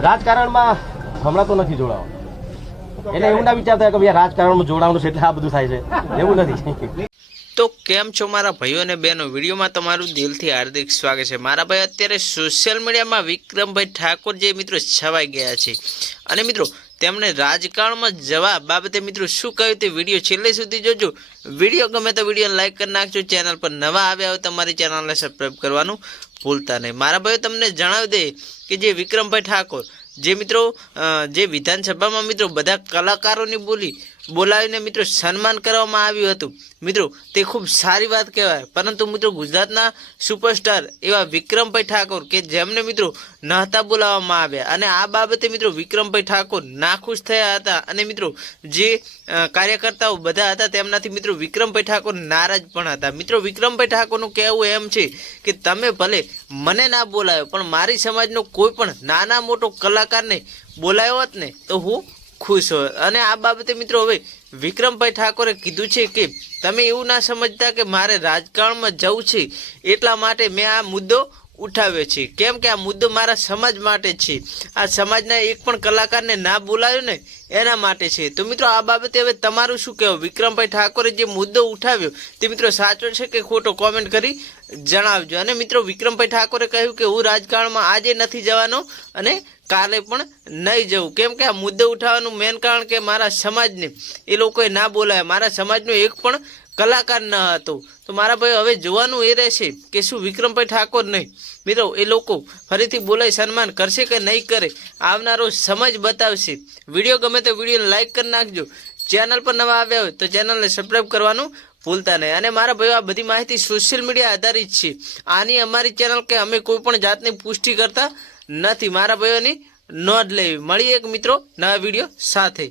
રાજકારણમાં હમણાં તો નથી જોડાવો, એટલે એવું ના વિચારતા કે ભાઈ રાજકારણમાં જોડાવાનું છે એટલે આ બધું થાય છે, એવું નથી. તો કેમ છો મારા ભાઈઓ અને બહેનો, વિડીયોમાં તમારું દિલથી હાર્દિક સ્વાગત છે. મારા ભાઈ અત્યારે સોશિયલ મીડિયામાં વિક્રમભાઈ ઠાકોર જે મિત્રો છવાઈ ગયા છે અને મિત્રો તેમણે રાજકારણમાં જવા બાબતે મિત્રો શું કહ્યું તે વિડીયો છેલ્લે સુધી જોજો. વિડીયો ગમે તો વિડીયો લાઈક કરી નાખજો. ચેનલ પર નવા આવ્યા હોય તમારી ચેનલને સબસ્ક્રાઈબ કરવાનું ભૂલતા નહીં. મારા ભાઈઓ તમને જણાવી દે કે જે વિક્રમભાઈ ઠાકોર જે મિત્રો જે વિધાનસભામાં મિત્રો બધા કલાકારોની બોલાવીને મિત્રો સન્માન કરવામાં આવ્યું હતું મિત્રો, તે ખૂબ સારી વાત કહેવાય. પરંતુ મિત્રો ગુજરાતના સુપરસ્ટાર એવા વિક્રમભાઈ ઠાકોર કે જેમને મિત્રો નહોતા બોલાવવામાં આવ્યા અને આ બાબતે મિત્રો વિક્રમભાઈ ઠાકોર નાખુશ થયા હતા અને મિત્રો જે કાર્યકર્તાઓ બધા હતા તેમનાથી મિત્રો વિક્રમભાઈ ઠાકોર નારાજ પણ હતા. મિત્રો વિક્રમભાઈ ઠાકોરનું કહેવું એમ છે કે તમે ભલે મને ના બોલાયો પણ મારી સમાજનો કોઈ પણ નાના મોટો કલાકારને બોલાયો હોત ને તો હું ખુશ હોય. અને આ બાબતે મિત્રો હવે વિક્રમભાઈ ઠાકોરે કીધું છે કે તમે એવું ના સમજતા કે મારે રાજકારણમાં જવું છે એટલા માટે મેં આ મુદ્દો ઉઠાવ્યો છે, કેમ કે આ મુદ્દો મારા સમાજ માટે છે. આ સમાજના એક પણ કલાકારને ના બોલાવ્યો ને એના માટે છે. તો મિત્રો આ બાબતે હવે તમારું શું કહેવું? વિક્રમભાઈ ઠાકોરે જે મુદ્દો ઉઠાવ્યો તે મિત્રો સાચો છે કે ખોટો કોમેન્ટ કરી જણાવજો. અને મિત્રો વિક્રમભાઈ ઠાકોરે કહ્યું કે હું રાજકારણમાં આજે નથી જવાનો અને કાલે પણ નહીં જવું, કેમ કે આ મુદ્દો ઉઠાવવાનું મેન કારણ કે મારા સમાજને એ લોકોએ ના બોલાયા, મારા સમાજનો એક પણ કલાકાર ન હતો. તો મારા ભાઈ હવે જોવાનું એ રહેશે કે શું વિક્રમભાઈ ઠાકોર નહીં મિત્રો એ લોકો ફરીથી બોલાઈ સન્માન કરશે કે નહીં કરે, આવનારો સમજ બતાવશે. વિડીયો ગમે તો વિડીયોને લાઈક કરી નાખજો. ચેનલ પર નવા આવ્યા હોય તો ચેનલને સબસ્ક્રાઈબ કરવાનું ભૂલતા નહીં. અને મારા ભાઈઓ આ બધી માહિતી સોશિયલ મીડિયા આધારિત છે. આની અમારી ચેનલ કે અમે કોઈ પણ જાતની પુષ્ટિ કરતા નથી. મારા ભાઈઓની નોંધ લેવી. મળીએ એક મિત્રો નવા વિડીયો સાથે.